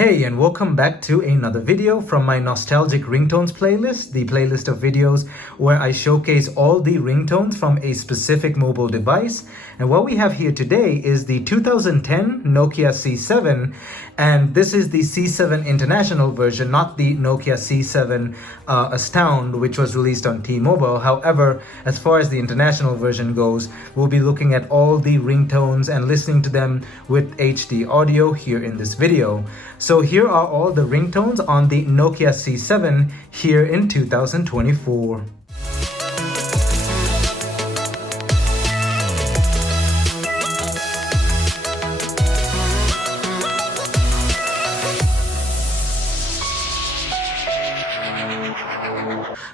Hey, and welcome back to another video from my Nostalgic Ringtones playlist, the playlist of videos where I showcase all the ringtones from a specific mobile device. And what we have here today is the 2010 Nokia C7, and this is the C7 International version, not the Nokia C7 Astound, which was released on T-Mobile. However, as far as the international version goes, we'll be looking at all the ringtones and listening to them with HD audio here in this video. So here are all the ringtones on the Nokia C7 here in 2024.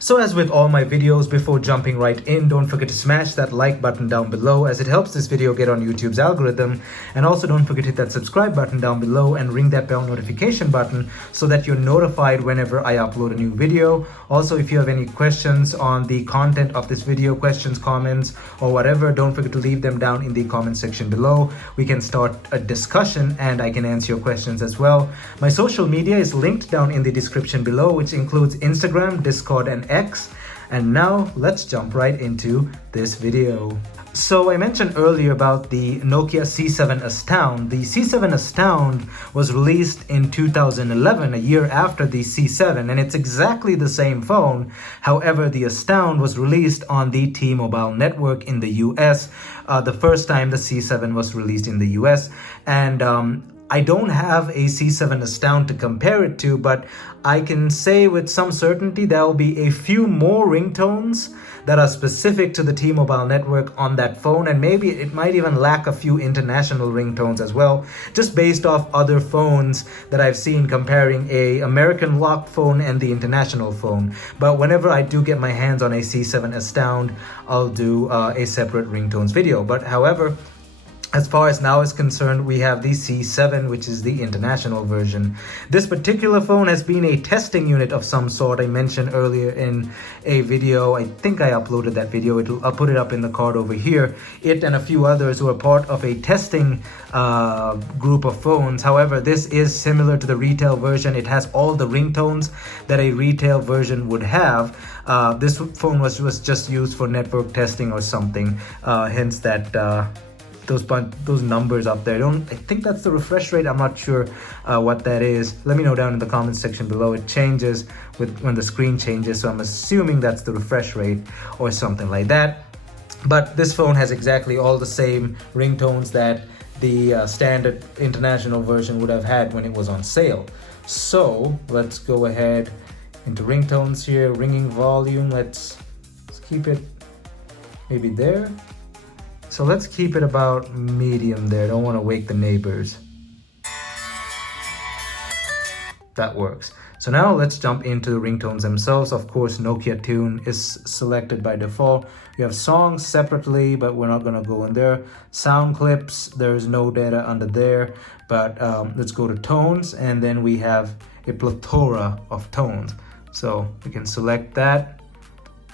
So as with all my videos, before jumping right in, don't forget to smash that like button down below as it helps this video get on YouTube's algorithm. And also don't forget to hit that subscribe button down below and ring that bell notification button so that you're notified whenever I upload a new video. Also, if you have any questions on the content of this video, questions, comments, or whatever, don't forget to leave them down in the comment section below. We can start a discussion and I can answer your questions as well. My social media is linked down in the description below, which includes Instagram, Discord, and X. And now let's jump right into this video. So I mentioned earlier about the Nokia C7 Astound. The C7 Astound was released in 2011, a year after the C7, and it's exactly the same phone. However, the Astound was released on the T-Mobile network in the US, the first time the C7 was released in the US. And I don't have a C7 Astound to compare it to, but I can say with some certainty there will be a few more ringtones that are specific to the T-Mobile network on that phone, and maybe it might even lack a few international ringtones as well, just based off other phones that I've seen comparing a American locked phone and the international phone. But whenever I do get my hands on a C7 Astound, I'll do a separate ringtones video. But however, as far as now is concerned, we have the C7, which is the international version. This particular phone has been a testing unit of some sort. I mentioned earlier in a video, I think I uploaded that video. I'll put it up in the card over here. It and a few others were part of a testing group of phones. However, this is similar to the retail version. It has all the ringtones that a retail version would have. This phone was just used for network testing or something, hence that those numbers up there. I think that's the refresh rate. I'm not sure what that is. Let me know down in the comments section below. It changes when the screen changes, so I'm assuming that's the refresh rate or something like that. But this phone has exactly all the same ringtones that the standard international version would have had when it was on sale. So let's go ahead into ringtones here. Ringing volume, let's keep it maybe there. So let's keep it about medium there. Don't want to wake the neighbors. That works. So now let's jump into the ringtones themselves. Of course, Nokia Tune is selected by default. You have songs separately, but we're not going to go in there. Sound clips, there's no data under there. But let's go to tones, and then we have a plethora of tones. So we can select that.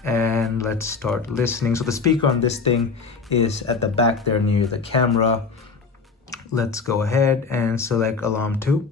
And let's start listening. So the speaker on this thing is at the back there near the camera. Let's go ahead and select alarm 2.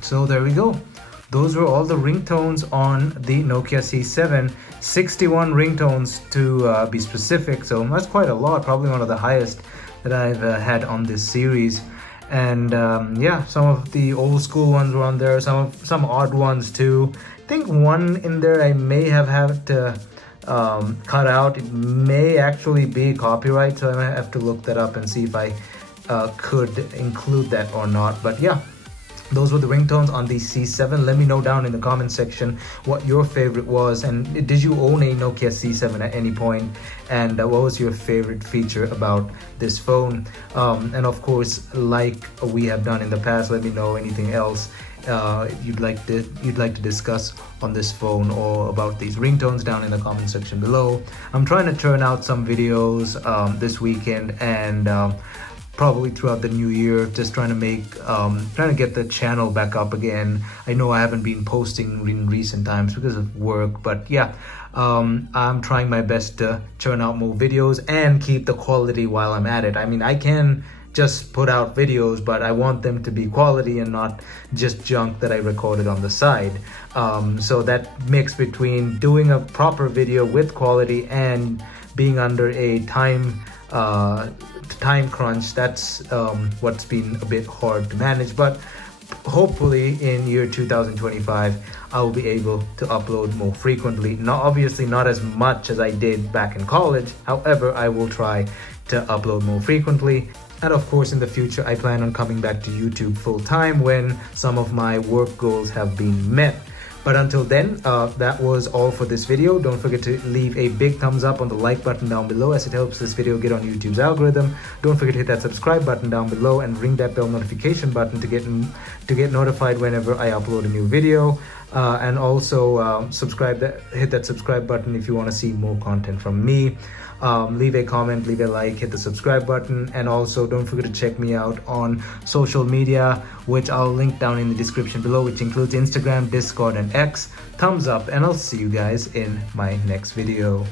So there we go. Those were all the ringtones on the Nokia C7, 61 ringtones to be specific. So that's quite a lot, probably one of the highest that I've had on this series. And yeah, some of the old school ones were on there, some odd ones too. I think one in there I may have had to cut out. It may actually be copyright, so I might have to look that up and see if I could include that or not. But yeah, those were the ringtones on the C7. Let me know down in the comment section what your favorite was, and did you own a Nokia C7 at any point, and what was your favorite feature about this phone? And of course, like we have done in the past, let me know anything else you'd like to discuss on this phone or about these ringtones down in the comment section below. I'm trying to turn out some videos this weekend and probably throughout the new year, just trying to get the channel back up again. I know I haven't been posting in recent times because of work, but yeah, I'm trying my best to churn out more videos and keep the quality while I'm at it. I mean, I can just put out videos, but I want them to be quality and not just junk that I recorded on the side. So that mix between doing a proper video with quality and being under a time crunch, that's what's been a bit hard to manage. But hopefully in year 2025 I will be able to upload more frequently. Obviously not as much as I did back in college, however I will try to upload more frequently. And of course in the future I plan on coming back to YouTube full-time when some of my work goals have been met. But until then, that was all for this video. Don't forget to leave a big thumbs up on the like button down below, as it helps this video get on YouTube's algorithm. Don't forget to hit that subscribe button down below and ring that bell notification button to get notified whenever I upload a new video. And also hit that subscribe button if you want to see more content from me. Leave a comment, leave a like, hit the subscribe button, and also don't forget to check me out on social media, which I'll link down in the description below, which includes Instagram, Discord, and X. Thumbs up, and I'll see you guys in my next video.